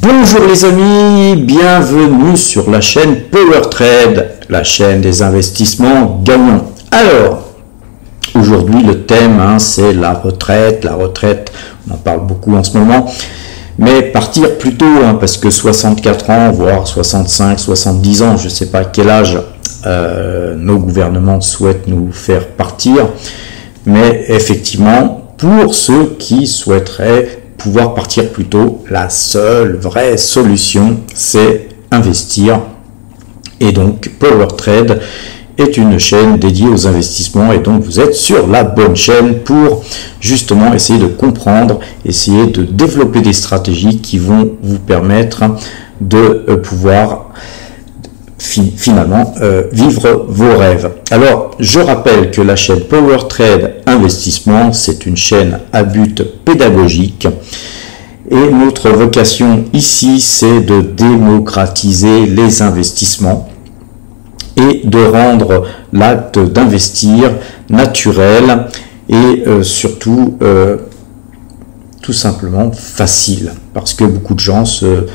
Bonjour les amis, bienvenue sur la chaîne Power Trade, la chaîne des investissements gagnants. Alors, aujourd'hui le thème c'est la retraite. La retraite, on en parle beaucoup en ce moment, mais partir plus tôt, parce que 64 ans, voire 65, 70 ans, je ne sais pas à quel âge nos gouvernements souhaitent nous faire partir, mais effectivement, pour ceux qui souhaiteraient pouvoir partir plus tôt, la seule vraie solution, c'est investir. Et donc, Power Trade est une chaîne dédiée aux investissements, et donc vous êtes sur la bonne chaîne pour justement essayer de comprendre, essayer de développer des stratégies qui vont vous permettre de pouvoir finalement vivre vos rêves. Alors, je rappelle que la chaîne Power Trade Investissement, c'est une chaîne à but pédagogique, et notre vocation ici, c'est de démocratiser les investissements et de rendre l'acte d'investir naturel et surtout tout simplement facile, parce que beaucoup de gens se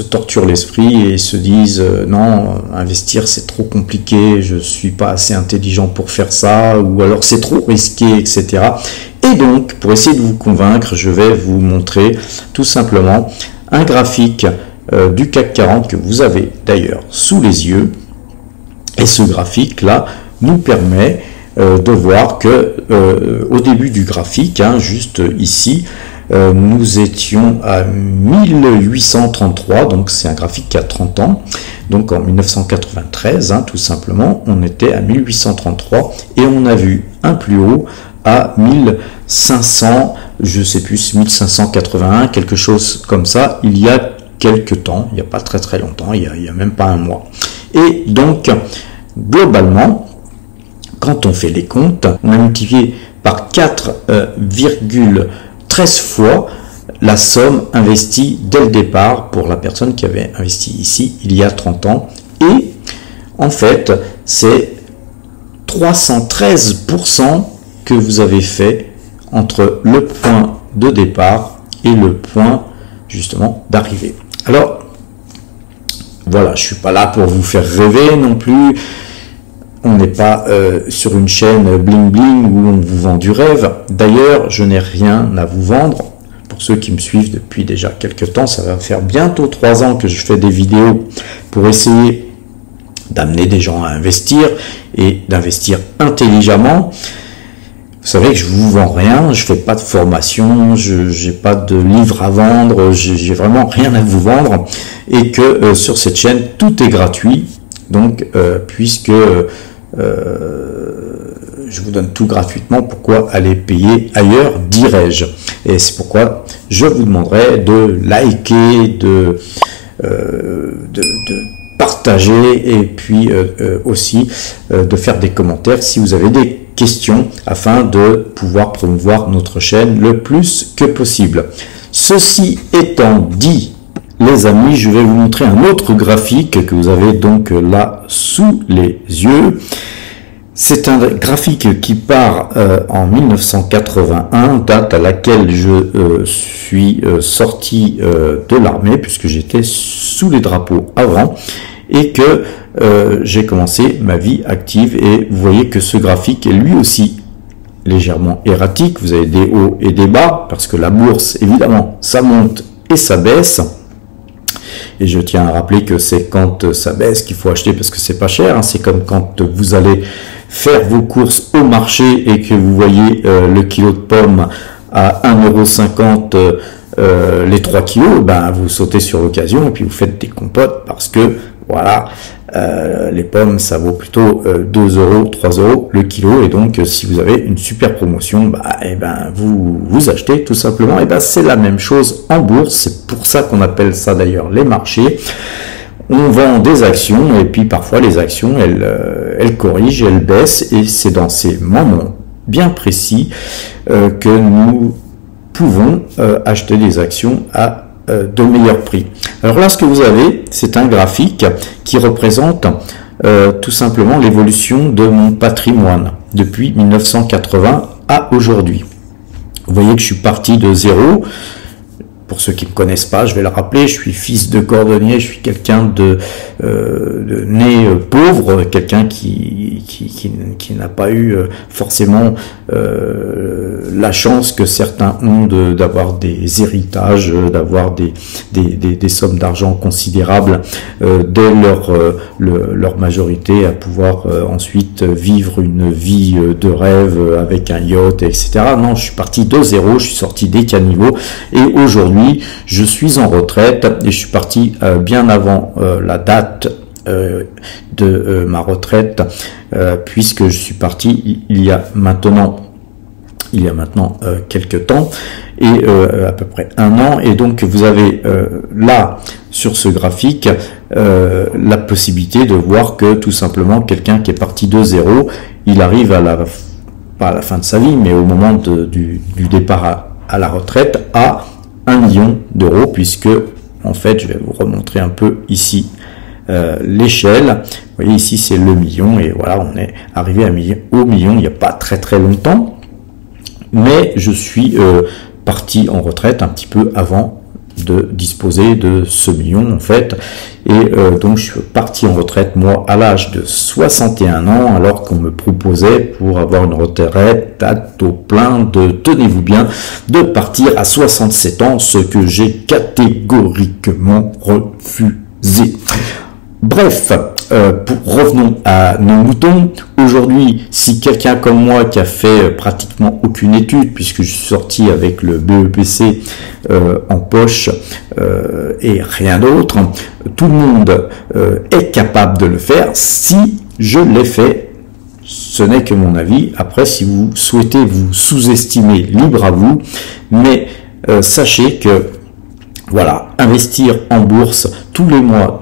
torturent l'esprit et se disent non, investir c'est trop compliqué, je suis pas assez intelligent pour faire ça, ou alors c'est trop risqué, etc. Et donc, pour essayer de vous convaincre, je vais vous montrer tout simplement un graphique du CAC 40 que vous avez d'ailleurs sous les yeux, et ce graphique là nous permet de voir que au début du graphique, juste ici, nous étions à 1833, donc c'est un graphique qui a 30 ans, donc en 1993, tout simplement, on était à 1833, et on a vu un plus haut à 1500, je sais plus, 1581, quelque chose comme ça, il y a quelques temps, il n'y a pas très longtemps, il y a même pas un mois. Et donc, globalement, quand on fait les comptes, on a multiplié par 4,13 fois la somme investie dès le départ pour la personne qui avait investi ici il y a 30 ans. Et en fait, c'est 313% que vous avez fait entre le point de départ et le point justement d'arrivée. Alors, voilà, je suis pas là pour vous faire rêver non plus. On n'est pas sur une chaîne bling bling où on vous vend du rêve. D'ailleurs, je n'ai rien à vous vendre. Pour ceux qui me suivent depuis déjà quelques temps, ça va faire bientôt 3 ans que je fais des vidéos pour essayer d'amener des gens à investir et d'investir intelligemment. Vous savez que je vous vends rien, je fais pas de formation, je n'ai pas de livre à vendre, j'ai vraiment rien à vous vendre, et que sur cette chaîne tout est gratuit. Donc puisque je vous donne tout gratuitement, pourquoi aller payer ailleurs, dirais-je? Et c'est pourquoi je vous demanderai de liker, de partager, et puis aussi de faire des commentaires si vous avez des questions, afin de pouvoir promouvoir notre chaîne le plus que possible. Ceci étant dit, les amis, je vais vous montrer un autre graphique que vous avez donc là sous les yeux. C'est un graphique qui part en 1981, date à laquelle je suis sorti de l'armée, puisque j'étais sous les drapeaux avant, et que j'ai commencé ma vie active. Et vous voyez que ce graphique est lui aussi légèrement erratique. Vous avez des hauts et des bas, parce que la bourse, évidemment, ça monte et ça baisse. Et je tiens à rappeler que c'est quand ça baisse qu'il faut acheter, parce que c'est pas cher. C'est comme quand vous allez faire vos courses au marché et que vous voyez le kilo de pommes à 1,50 € les 3 kilos, vous sautez sur l'occasion et puis vous faites des compotes, parce que voilà, les pommes ça vaut plutôt 2 €, 3 € le kilo, et donc si vous avez une super promotion, vous achetez tout simplement. Et c'est la même chose en bourse, c'est pour ça qu'on appelle ça d'ailleurs les marchés. On vend des actions, et puis parfois les actions elles corrigent, elles baissent, et c'est dans ces moments bien précis que nous pouvons acheter des actions à de meilleurs prix. Alors là, ce que vous avez, c'est un graphique qui représente tout simplement l'évolution de mon patrimoine depuis 1980 à aujourd'hui. Vous voyez que je suis parti de zéro. pour ceux qui ne me connaissent pas, je vais le rappeler, je suis fils de cordonnier, je suis quelqu'un de né pauvre, quelqu'un qui n'a pas eu forcément la chance que certains ont d'avoir des héritages, d'avoir des sommes d'argent considérables dès leur majorité, à pouvoir ensuite vivre une vie de rêve avec un yacht, etc. Non, je suis parti de zéro, je suis sorti des caniveaux et aujourd'hui je suis en retraite et je suis parti bien avant la date de ma retraite, puisque je suis parti il y a maintenant quelques temps, et à peu près 1 an, et donc vous avez là sur ce graphique la possibilité de voir que tout simplement quelqu'un qui est parti de zéro, il arrive pas à la fin de sa vie, mais au moment du départ à la retraite, à 1 million d'euros, puisque en fait je vais vous remontrer un peu ici l'échelle. Vous voyez ici c'est le million, et voilà, on est arrivé au million il n'y a pas très longtemps, mais je suis parti en retraite un petit peu avant de disposer de ce million en fait, et donc je suis parti en retraite moi à l'âge de 61 ans, alors qu'on me proposait pour avoir une retraite à taux plein de, tenez-vous bien, de partir à 67 ans, ce que j'ai catégoriquement refusé. Bref, revenons à nos moutons. Aujourd'hui, si quelqu'un comme moi qui a fait pratiquement aucune étude, puisque je suis sorti avec le BEPC en poche et rien d'autre, tout le monde est capable de le faire si je l'ai fait. Ce n'est que mon avis. Après, si vous souhaitez vous sous-estimer, libre à vous, mais sachez que voilà, investir en bourse tous les mois,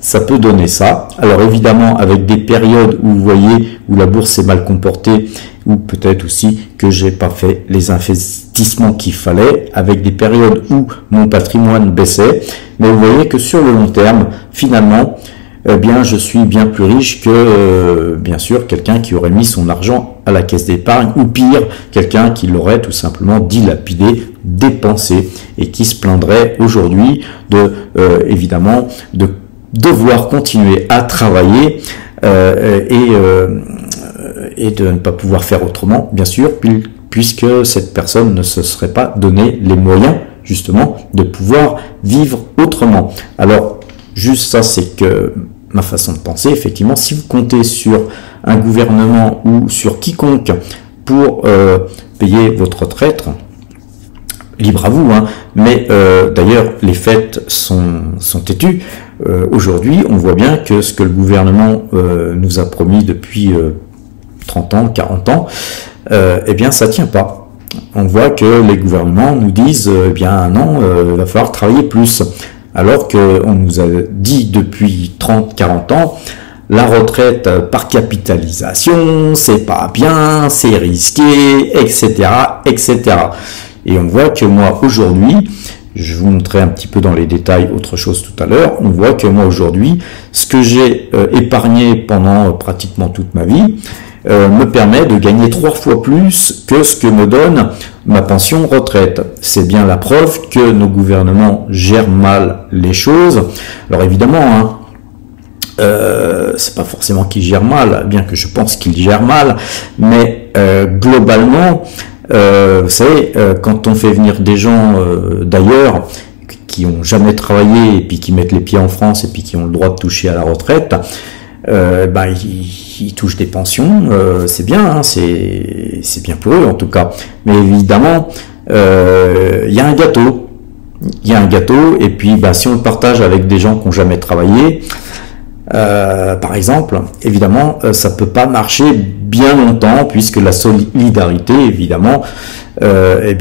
ça peut donner ça. Alors évidemment, avec des périodes où vous voyez où la bourse est mal comportée, ou peut-être aussi que j'ai pas fait les investissements qu'il fallait, avec des périodes où mon patrimoine baissait. Mais vous voyez que sur le long terme, finalement, eh bien, je suis bien plus riche que, bien sûr, quelqu'un qui aurait mis son argent à la caisse d'épargne, ou pire, quelqu'un qui l'aurait tout simplement dilapidé, dépensé, et qui se plaindrait aujourd'hui de, évidemment, de devoir continuer à travailler et de ne pas pouvoir faire autrement, bien sûr, puisque cette personne ne se serait pas donné les moyens, justement, de pouvoir vivre autrement. Alors, juste ça, c'est que ma façon de penser, effectivement, si vous comptez sur un gouvernement ou sur quiconque pour payer votre retraite, libre à vous, hein, mais d'ailleurs les faits sont têtus. Aujourd'hui, on voit bien que ce que le gouvernement nous a promis depuis 30 ans, 40 ans, eh bien ça tient pas. On voit que les gouvernements nous disent, eh bien non, il va falloir travailler plus. Alors qu'on nous a dit depuis 30-40 ans, la retraite par capitalisation, c'est pas bien, c'est risqué, etc., etc. Et on voit que moi, aujourd'hui, je vais vous montrer un petit peu dans les détails autre chose tout à l'heure, on voit que moi, aujourd'hui, ce que j'ai épargné pendant pratiquement toute ma vie, me permet de gagner 3 fois plus que ce que me donne ma pension retraite. C'est bien la preuve que nos gouvernements gèrent mal les choses. Alors évidemment, c'est pas forcément qu'ils gèrent mal, bien que je pense qu'ils gèrent mal, mais globalement, vous savez, quand on fait venir des gens d'ailleurs, qui ont jamais travaillé, et puis qui mettent les pieds en France, et puis qui ont le droit de toucher à la retraite, ils touchent des pensions, c'est bien, hein, c'est bien pour eux en tout cas. Mais évidemment, il y a un gâteau. Il y a un gâteau, et puis si on le partage avec des gens qui n'ont jamais travaillé, par exemple, évidemment, ça peut pas marcher bien longtemps, puisque la solidarité, évidemment, fait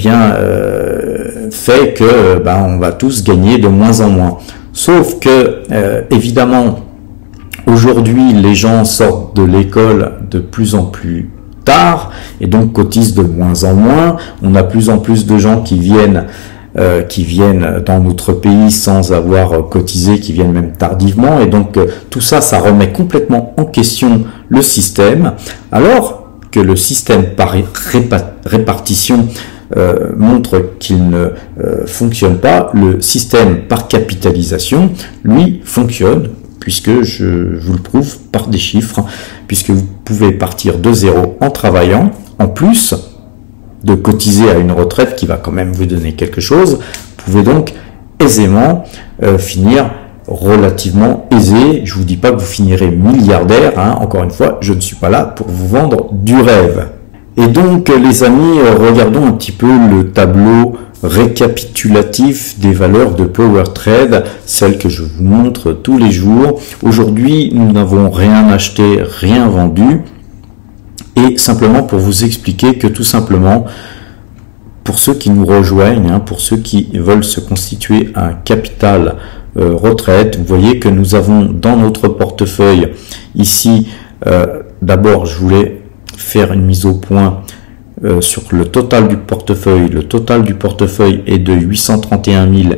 que on va tous gagner de moins en moins. Sauf que, évidemment, aujourd'hui, les gens sortent de l'école de plus en plus tard et donc cotisent de moins en moins. On a plus en plus de gens qui viennent dans notre pays sans avoir cotisé, qui viennent même tardivement. Et donc tout ça, ça remet complètement en question le système, alors que le système par répartition montre qu'il ne fonctionne pas. Le système par capitalisation, lui, fonctionne, puisque je vous le prouve par des chiffres, puisque vous pouvez partir de zéro en travaillant, en plus de cotiser à une retraite qui va quand même vous donner quelque chose. Vous pouvez donc aisément finir relativement aisé. Je vous dis pas que vous finirez milliardaire, hein. Encore une fois, je ne suis pas là pour vous vendre du rêve. Et donc les amis, regardons un petit peu le tableau récapitulatif des valeurs de PowerTrade, celles que je vous montre tous les jours. Aujourd'hui, nous n'avons rien acheté, rien vendu, et simplement pour vous expliquer que tout simplement, pour ceux qui nous rejoignent, hein, pour ceux qui veulent se constituer un capital retraite, vous voyez que nous avons dans notre portefeuille ici, d'abord je voulais faire une mise au point sur le total du portefeuille. Le total du portefeuille est de 831 000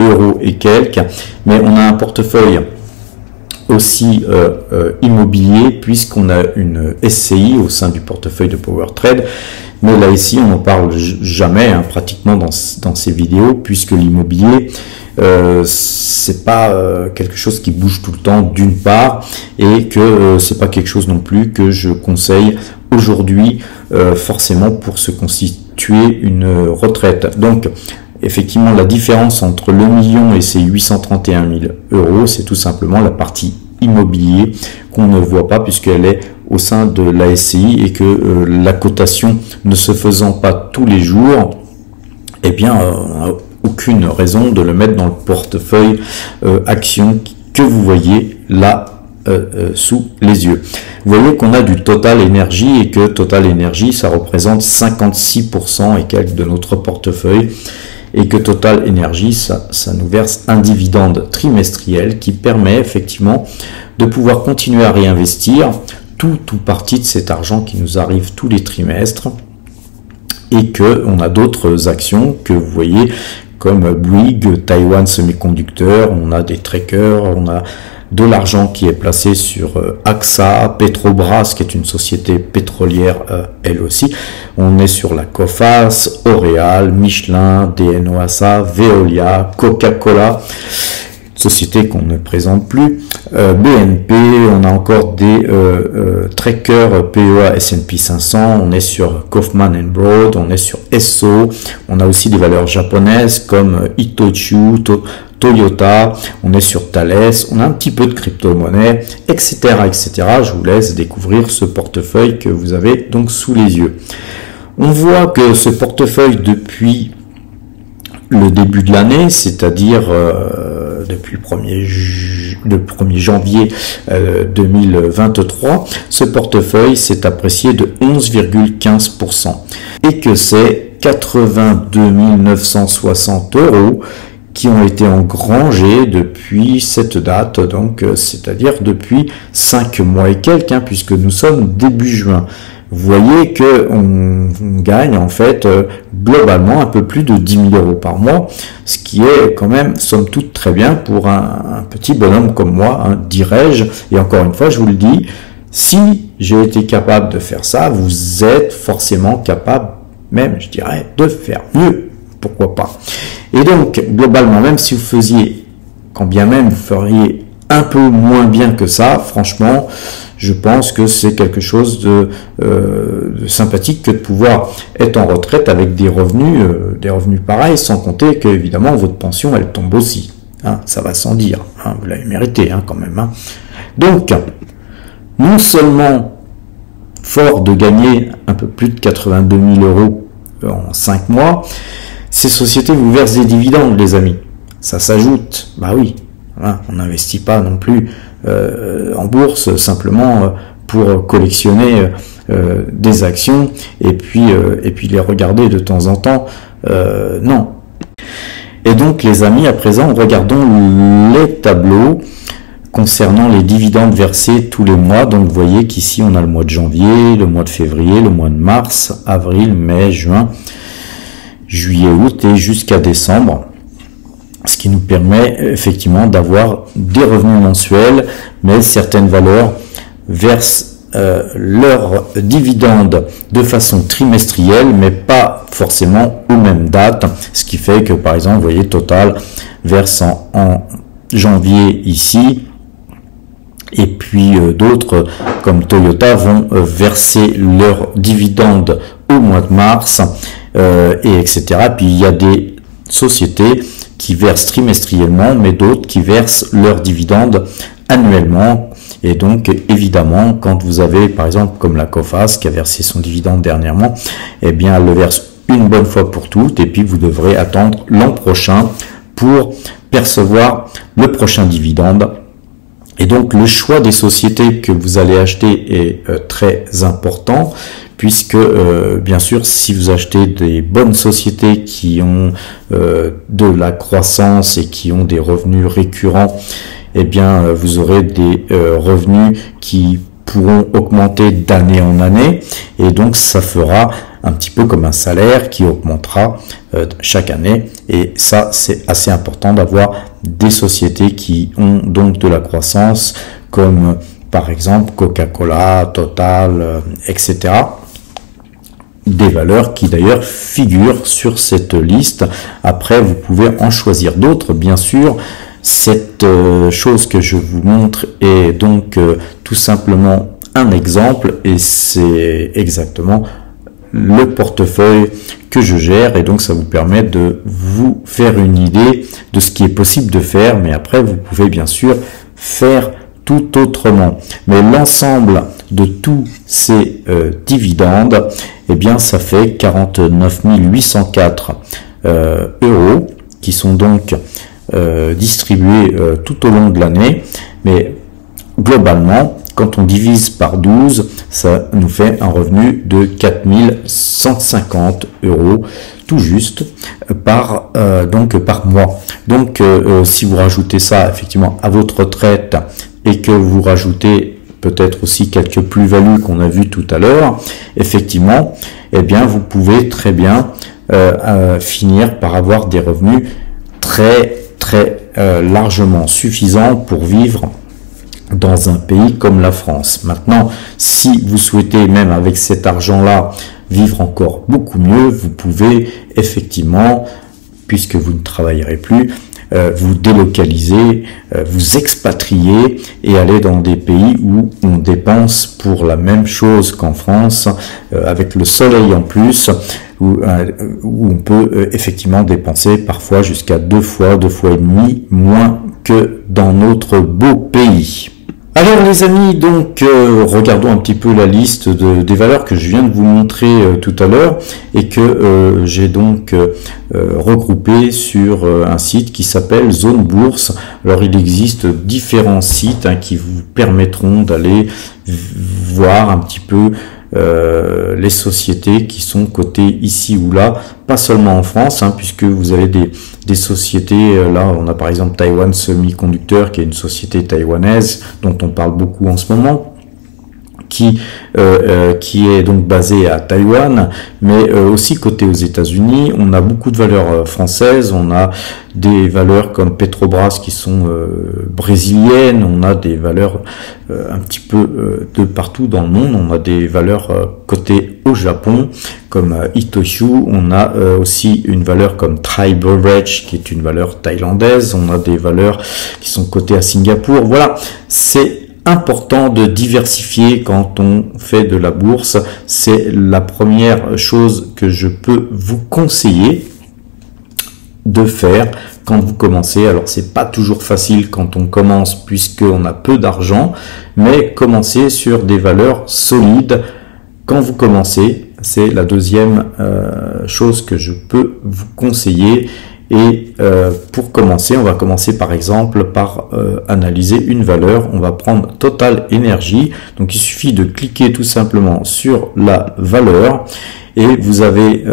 euros et quelques, mais on a un portefeuille aussi immobilier, puisqu'on a une SCI au sein du portefeuille de PowerTrade. Mais là ici on n'en parle jamais, hein, pratiquement dans ces vidéos, puisque l'immobilier c'est pas quelque chose qui bouge tout le temps d'une part, et que c'est pas quelque chose non plus que je conseille aujourd'hui forcément pour se constituer une retraite. Donc effectivement, la différence entre le million et ces 831 000 euros, c'est tout simplement la partie immobilier qu'on ne voit pas, puisqu'elle est au sein de la SCI, et que la cotation ne se faisant pas tous les jours, eh bien on n'a aucune raison de le mettre dans le portefeuille action que vous voyez là sous les yeux. Vous voyez qu'on a du Total Energy, et que Total Energy, ça représente 56% et quelques de notre portefeuille, et que Total Energy, ça nous verse un dividende trimestriel qui permet effectivement de pouvoir continuer à réinvestir tout ou partie de cet argent qui nous arrive tous les trimestres, et que on a d'autres actions que vous voyez comme Bouygues, Taiwan Semiconductor, on a des trackers, on a de l'argent qui est placé sur AXA, Petrobras, qui est une société pétrolière elle aussi. On est sur la Coface, L'Oréal, Michelin, DNOASA, Veolia, Coca-Cola, société qu'on ne présente plus, BNP, on a encore des trackers PEA S&P 500, on est sur Kaufman & Broad, on est sur Esso, on a aussi des valeurs japonaises comme Itochu, Toyota, on est sur Thales, on a un petit peu de crypto-monnaie, etc., etc. Je vous laisse découvrir ce portefeuille que vous avez donc sous les yeux. On voit que ce portefeuille, depuis le début de l'année, c'est-à-dire depuis le 1er janvier 2023, ce portefeuille s'est apprécié de 11,15%, et que c'est 82 960 euros qui ont été engrangés depuis cette date, donc c'est-à-dire depuis 5 mois et quelques, hein, puisque nous sommes début juin. Vous voyez que on gagne en fait globalement un peu plus de 10 000 euros par mois, ce qui est quand même somme toute très bien pour un petit bonhomme comme moi, hein, dirais-je. Et encore une fois, je vous le dis, si j'ai été capable de faire ça, vous êtes forcément capable, même je dirais, de faire mieux. Pourquoi pas? Et donc globalement, même si vous faisiez, quand bien même vous feriez un peu moins bien que ça, franchement, je pense que c'est quelque chose de sympathique que de pouvoir être en retraite avec des revenus pareils, sans compter que évidemment votre pension elle tombe aussi, hein, ça va sans dire, hein, vous l'avez mérité, hein, quand même, hein. Donc non seulement fort de gagner un peu plus de 82 000 euros en 5 mois, ces sociétés vous versent des dividendes, les amis, ça s'ajoute, bah oui, hein, on n'investit pas non plus en bourse simplement pour collectionner des actions et puis les regarder de temps en temps, non. Et donc les amis, à présent regardons les tableaux concernant les dividendes versés tous les mois. Donc vous voyez qu'ici on a le mois de janvier, le mois de février, le mois de mars, avril, mai, juin, juillet, août et jusqu'à décembre. Ce qui nous permet effectivement d'avoir des revenus mensuels, mais certaines valeurs versent leurs dividendes de façon trimestrielle, mais pas forcément aux mêmes dates, ce qui fait que par exemple, vous voyez, Total verse en janvier ici, et puis d'autres comme Toyota vont verser leurs dividendes au mois de mars, et etc. Puis il y a des sociétés qui versent trimestriellement, mais d'autres qui versent leurs dividendes annuellement. Et donc évidemment, quand vous avez par exemple comme la Coface qui a versé son dividende dernièrement, eh bien elle le verse une bonne fois pour toutes, et puis vous devrez attendre l'an prochain pour percevoir le prochain dividende. Et donc le choix des sociétés que vous allez acheter est très important, puisque bien sûr, si vous achetez des bonnes sociétés qui ont de la croissance et qui ont des revenus récurrents, eh bien vous aurez des revenus qui pourront augmenter d'année en année, et donc ça fera un petit peu comme un salaire qui augmentera chaque année. Et ça, c'est assez important d'avoir des sociétés qui ont donc de la croissance, comme par exemple Coca-Cola, Total, etc. Des valeurs qui d'ailleurs figurent sur cette liste. Après, vous pouvez en choisir d'autres, bien sûr. Cette chose que je vous montre est donc tout simplement un exemple, et c'est exactement le portefeuille que je gère, et donc ça vous permet de vous faire une idée de ce qui est possible de faire, mais après vous pouvez bien sûr faire tout autrement. Mais l'ensemble de tous ces dividendes, eh bien ça fait 49 804 euros qui sont donc distribués tout au long de l'année. Mais globalement, quand on divise par 12, ça nous fait un revenu de 4150 euros tout juste par mois. Donc si vous rajoutez ça effectivement à votre retraite, et que vous rajoutez peut-être aussi quelques plus-values qu'on a vues tout à l'heure, effectivement, eh bien vous pouvez très bien finir par avoir des revenus très largement suffisants pour vivre dans un pays comme la France. Maintenant, si vous souhaitez même avec cet argent-là vivre encore beaucoup mieux, vous pouvez effectivement, puisque vous ne travaillerez plus, vous délocaliser, vous expatrier et aller dans des pays où on dépense pour la même chose qu'en France, avec le soleil en plus, où on peut effectivement dépenser parfois jusqu'à deux fois et demi moins que dans notre beau pays. Alors les amis, donc regardons un petit peu la liste des valeurs que je viens de vous montrer tout à l'heure, et que j'ai donc regroupé sur un site qui s'appelle Zone Bourse. Alors il existe différents sites qui vous permettront d'aller voir un petit peu les sociétés qui sont cotées ici ou là, pas seulement en France, puisque vous avez des sociétés, là on a par exemple Taiwan Semiconductor, qui est une société taïwanaise dont on parle beaucoup en ce moment, qui est donc basée à Taïwan, mais aussi côté aux États-Unis. On a beaucoup de valeurs françaises, on a des valeurs comme Petrobras qui sont brésiliennes, on a des valeurs un petit peu de partout dans le monde, on a des valeurs cotées au Japon comme Itochu, on a aussi une valeur comme Thai Beverage qui est une valeur thaïlandaise, on a des valeurs qui sont cotées à Singapour. Voilà, c'est important de diversifier quand on fait de la bourse. C'est la première chose que je peux vous conseiller de faire quand vous commencez. Alors c'est pas toujours facile quand on commence puisqu'on a peu d'argent, mais commencer sur des valeurs solides quand vous commencez, c'est la deuxième chose que je peux vous conseiller. Et pour commencer, on va commencer par exemple par analyser une valeur. On va prendre Total Energy. Donc il suffit de cliquer tout simplement sur la valeur et vous avez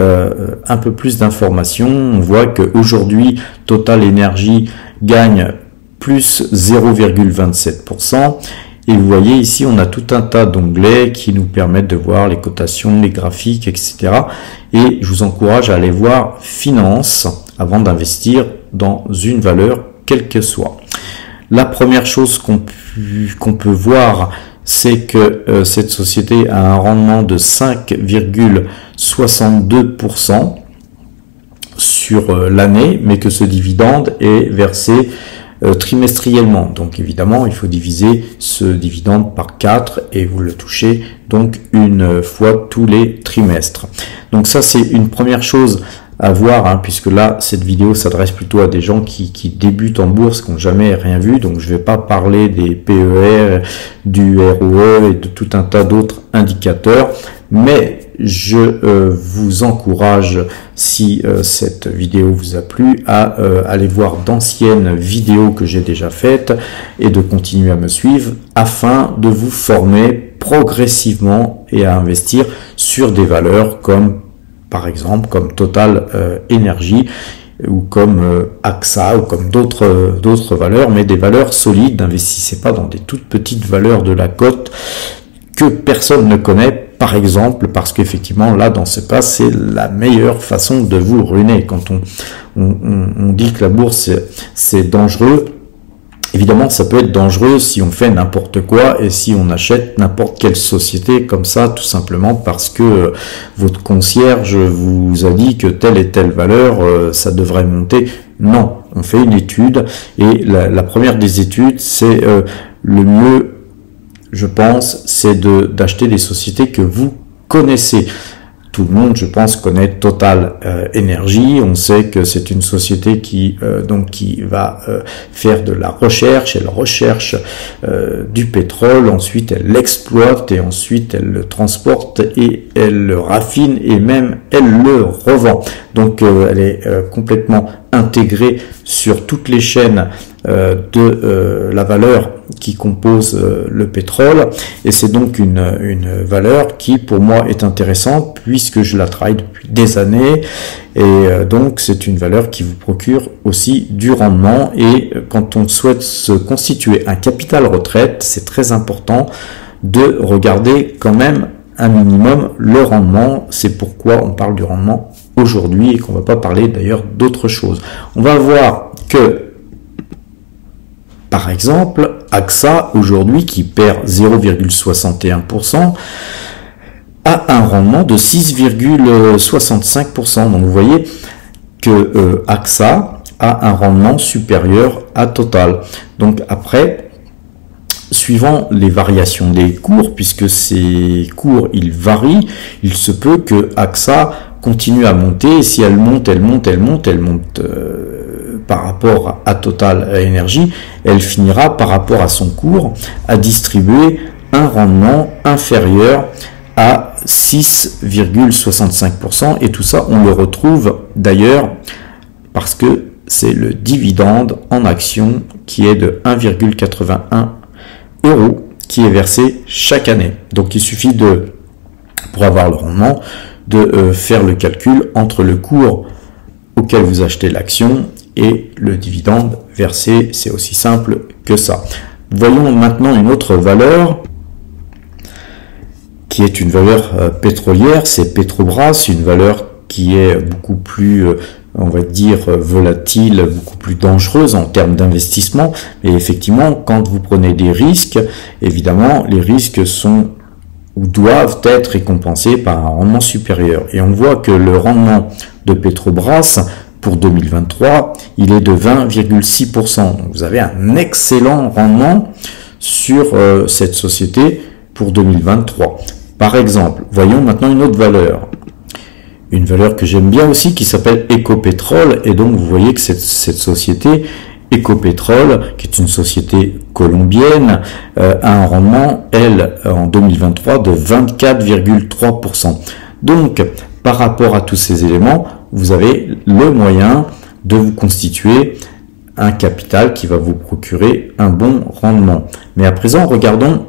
un peu plus d'informations. On voit qu'aujourd'hui Total Energy gagne plus 0,27%. Et vous voyez ici, on a tout un tas d'onglets qui nous permettent de voir les cotations, les graphiques, etc. Et je vous encourage à aller voir Finance avant d'investir dans une valeur, quelle que soit. La première chose qu'on peut voir c'est que cette société a un rendement de 5,62% sur l'année, mais que ce dividende est versé trimestriellement. Donc évidemment, il faut diviser ce dividende par 4 et vous le touchez donc une fois tous les trimestres. Donc ça, c'est une première chose à voir, hein, puisque là, cette vidéo s'adresse plutôt à des gens qui débutent en bourse, qui n'ont jamais rien vu. Donc je ne vais pas parler des PER, du ROE et de tout un tas d'autres indicateurs. Mais je vous encourage, si cette vidéo vous a plu, à aller voir d'anciennes vidéos que j'ai déjà faites et de continuer à me suivre afin de vous former progressivement et à investir sur des valeurs comme, par exemple, comme Total Energy ou comme AXA ou comme d'autres valeurs, mais des valeurs solides. N'investissez pas dans des toutes petites valeurs de la cote que personne ne connaît, par exemple, parce qu'effectivement, là, dans ce cas, c'est la meilleure façon de vous ruiner. Quand on dit que la bourse, c'est dangereux, évidemment, ça peut être dangereux si on fait n'importe quoi et si on achète n'importe quelle société comme ça, tout simplement parce que votre concierge vous a dit que telle et telle valeur, ça devrait monter. Non, on fait une étude et la première des études, c'est le mieux, je pense, c'est d'acheter des sociétés que vous connaissez. Tout le monde, je pense, connaît Total Energy. On sait que c'est une société qui va faire de la recherche. Elle recherche du pétrole, ensuite elle l'exploite et ensuite elle le transporte et elle le raffine et même elle le revend. Donc elle est complètement intégrée sur toutes les chaînes de la valeur qui compose le pétrole, et c'est donc une valeur qui pour moi est intéressante puisque je la travaille depuis des années, et donc c'est une valeur qui vous procure aussi du rendement. Et quand on souhaite se constituer un capital retraite, c'est très important de regarder quand même un minimum le rendement. C'est pourquoi on parle du rendement aujourd'hui et qu'on va pas parler d'ailleurs d'autre chose. On va voir que par exemple, AXA, aujourd'hui, qui perd 0,61%, a un rendement de 6,65%. Donc vous voyez que AXA a un rendement supérieur à Total. Donc après, suivant les variations des cours, puisque ces cours, ils varient, il se peut que AXA continue à monter, et si elle monte par rapport à Total Energy, elle finira par rapport à son cours à distribuer un rendement inférieur à 6,65%, et tout ça on le retrouve d'ailleurs parce que c'est le dividende en action qui est de 1,81 € qui est versé chaque année. Donc il suffit pour avoir le rendement, de faire le calcul entre le cours auquel vous achetez l'action et le dividende versé. C'est aussi simple que ça. Voyons maintenant une autre valeur qui est une valeur pétrolière, c'est Petrobras, une valeur qui est beaucoup plus, on va dire, volatile, beaucoup plus dangereuse en termes d'investissement. Et effectivement, quand vous prenez des risques, évidemment, les risques sont ou doivent être récompensés par un rendement supérieur. Et on voit que le rendement de Petrobras pour 2023, il est de 20,6%. Donc vous avez un excellent rendement sur cette société pour 2023. Par exemple, voyons maintenant une autre valeur. Une valeur que j'aime bien aussi qui s'appelle Ecopetrol. Et donc vous voyez que cette société Ecopetrol, qui est une société colombienne, a un rendement, elle, en 2023 de 24,3%. Donc, par rapport à tous ces éléments, vous avez le moyen de vous constituer un capital qui va vous procurer un bon rendement. Mais à présent, regardons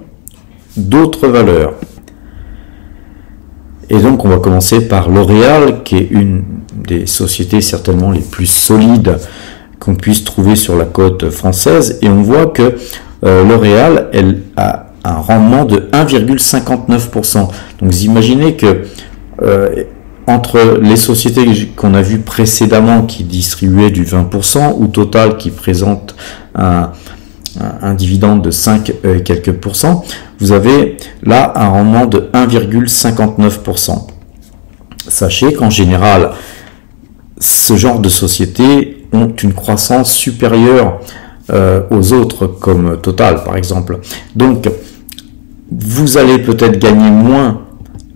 d'autres valeurs. Et donc, on va commencer par L'Oréal, qui est une des sociétés certainement les plus solides qu'on puisse trouver sur la côte française, et on voit que L'Oréal, elle a un rendement de 1,59%. Donc vous imaginez que entre les sociétés qu'on a vues précédemment qui distribuaient du 20%, ou Total qui présente un dividende de 5 et quelques pourcents, vous avez là un rendement de 1,59%. Sachez qu'en général, ce genre de sociétés ont une croissance supérieure aux autres, comme Total par exemple. Donc, vous allez peut-être gagner moins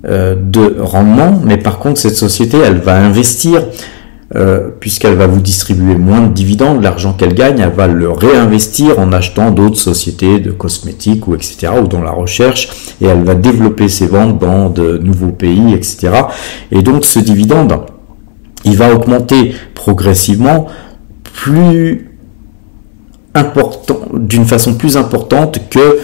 de rendement, mais par contre, cette société, elle va investir, puisqu'elle va vous distribuer moins de dividendes, l'argent qu'elle gagne, elle va le réinvestir en achetant d'autres sociétés de cosmétiques ou etc., ou dans la recherche, et elle va développer ses ventes dans de nouveaux pays, etc. Et donc, ce dividende, il va augmenter progressivement plus important, d'une façon plus importante que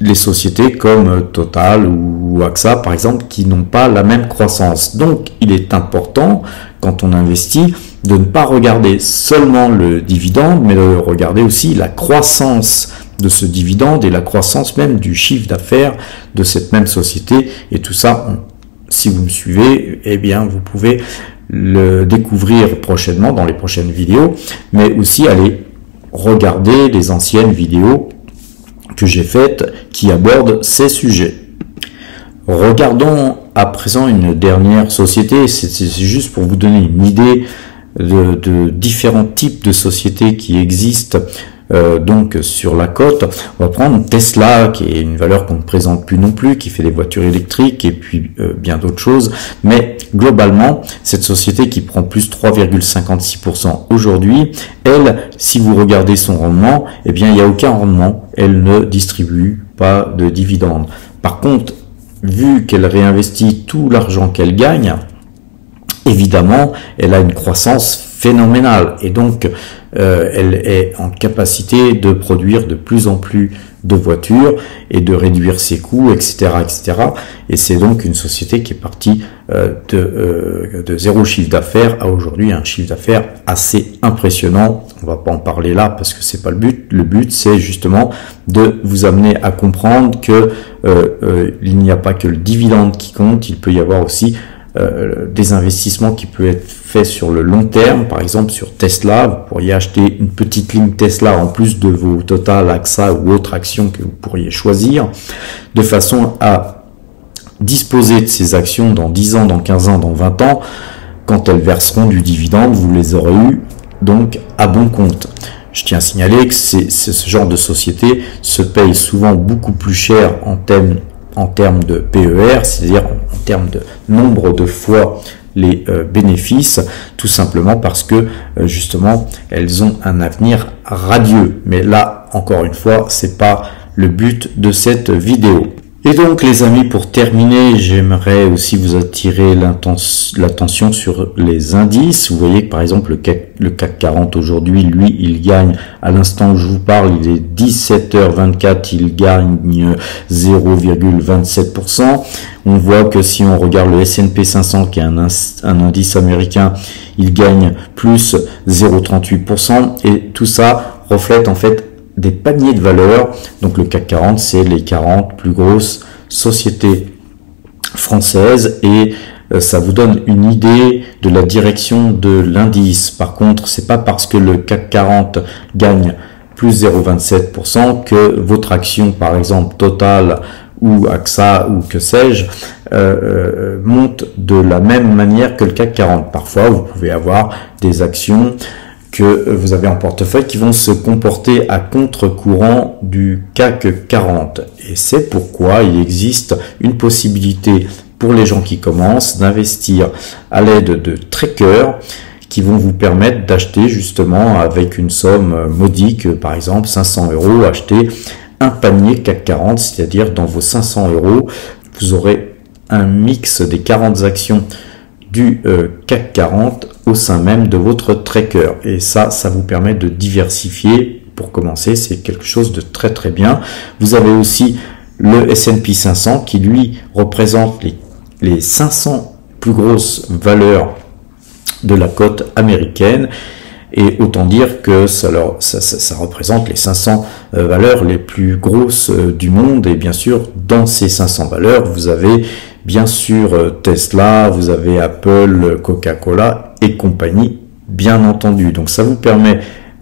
les sociétés comme Total ou AXA par exemple, qui n'ont pas la même croissance. Donc il est important, quand on investit, de ne pas regarder seulement le dividende, mais de regarder aussi la croissance de ce dividende et la croissance même du chiffre d'affaires de cette même société. Et tout ça, si vous me suivez, eh bien vous pouvez le découvrir prochainement dans les prochaines vidéos, mais aussi aller regarder les anciennes vidéos que j'ai faites qui abordent ces sujets. Regardons à présent une dernière société, c'est juste pour vous donner une idée de différents types de sociétés qui existent donc sur la cote. On va prendre Tesla, qui est une valeur qu'on ne présente plus non plus, qui fait des voitures électriques et puis bien d'autres choses, mais globalement cette société qui prend plus 3,56% aujourd'hui, elle, si vous regardez son rendement, eh bien il n'y a aucun rendement, elle ne distribue pas de dividendes. Par contre, vu qu'elle réinvestit tout l'argent qu'elle gagne, évidemment elle a une croissance phénoménale et donc elle est en capacité de produire de plus en plus de voitures et de réduire ses coûts, etc., etc. Et c'est donc une société qui est partie de zéro chiffre d'affaires à aujourd'hui un chiffre d'affaires assez impressionnant. On va pas en parler là parce que c'est pas le but. Le but, c'est justement de vous amener à comprendre que il n'y a pas que le dividende qui compte, il peut y avoir aussi des investissements qui peuvent être faits sur le long terme. Par exemple sur Tesla, vous pourriez acheter une petite ligne Tesla en plus de vos Total, AXA ou autres actions que vous pourriez choisir, de façon à disposer de ces actions dans 10 ans, dans 15 ans, dans 20 ans, quand elles verseront du dividende, vous les aurez eu donc à bon compte. Je tiens à signaler que ce genre de société se paye souvent beaucoup plus cher en termes de PER, c'est-à-dire en termes de nombre de fois les bénéfices, tout simplement parce que justement elles ont un avenir radieux. Mais là, encore une fois, c'est pas le but de cette vidéo. Et donc les amis, pour terminer, j'aimerais aussi vous attirer l'attention sur les indices. Vous voyez que par exemple le CAC 40 aujourd'hui, lui, il gagne, à l'instant où je vous parle, il est 17h24, il gagne 0,27%. On voit que si on regarde le S&P 500, qui est un indice américain, il gagne plus 0,38%. Et tout ça reflète en fait des paniers de valeurs. Donc le CAC 40, c'est les 40 plus grosses sociétés françaises et ça vous donne une idée de la direction de l'indice. Par contre, c'est pas parce que le CAC 40 gagne plus 0,27% que votre action, par exemple Total ou AXA ou que sais-je, monte de la même manière que le CAC 40. Parfois, vous pouvez avoir des actions que vous avez en portefeuille qui vont se comporter à contre-courant du CAC 40. Et c'est pourquoi il existe une possibilité pour les gens qui commencent d'investir à l'aide de trackers qui vont vous permettre d'acheter justement avec une somme modique, par exemple 500 €, acheter un panier CAC 40, c'est-à-dire dans vos 500 €, vous aurez un mix des 40 actions du CAC 40 au sein même de votre tracker. Et ça vous permet de diversifier. Pour commencer, c'est quelque chose de très très bien. Vous avez aussi le S&P 500 qui lui représente les 500 plus grosses valeurs de la cote américaine. Et autant dire que ça représente les 500 valeurs les plus grosses du monde. Et bien sûr, dans ces 500 valeurs, vous avez bien sûr Tesla, vous avez Apple, Coca-Cola et compagnie, bien entendu. Donc ça vous permet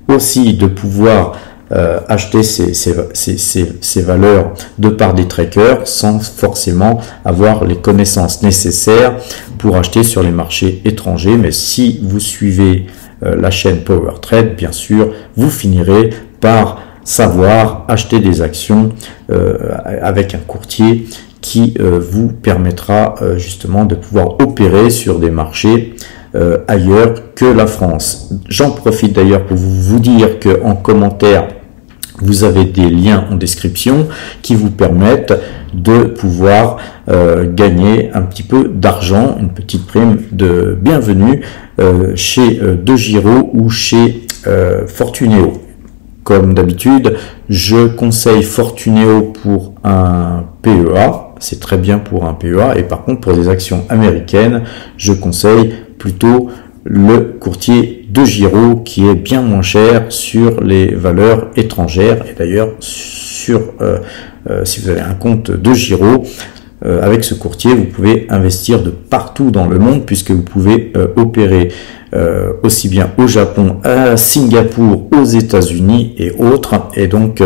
aussi de pouvoir acheter ces valeurs de par des traders sans forcément avoir les connaissances nécessaires pour acheter sur les marchés étrangers. Mais si vous suivez la chaîne Power Trade, bien sûr, vous finirez par savoir acheter des actions avec un courtier qui vous permettra justement de pouvoir opérer sur des marchés ailleurs que la France. J'en profite d'ailleurs pour vous dire que en commentaire, vous avez des liens en description qui vous permettent de pouvoir gagner un petit peu d'argent, une petite prime de bienvenue chez DeGiro ou chez Fortuneo. Comme d'habitude, je conseille Fortuneo pour un PEA, c'est très bien pour un PEA, et par contre pour des actions américaines, je conseille plutôt le courtier DeGiro qui est bien moins cher sur les valeurs étrangères. Et d'ailleurs, si vous avez un compte DeGiro, avec ce courtier, vous pouvez investir de partout dans le monde puisque vous pouvez opérer aussi bien au Japon, à Singapour, aux États-Unis et autres. Et donc,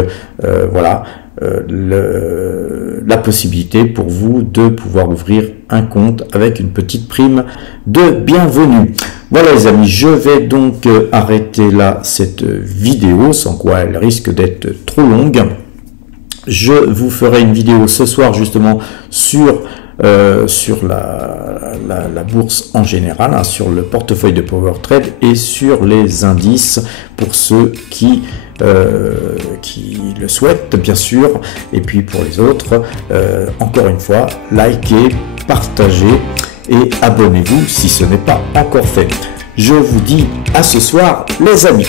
voilà, la possibilité pour vous de pouvoir ouvrir un compte avec une petite prime de bienvenue. Voilà les amis, je vais donc arrêter là cette vidéo, sans quoi elle risque d'être trop longue. Je vous ferai une vidéo ce soir justement sur la bourse en général, hein, sur le portefeuille de Power Trade et sur les indices pour ceux qui le souhaitent bien sûr. Et puis pour les autres, encore une fois, likez, partagez et abonnez-vous si ce n'est pas encore fait. Je vous dis à ce soir les amis.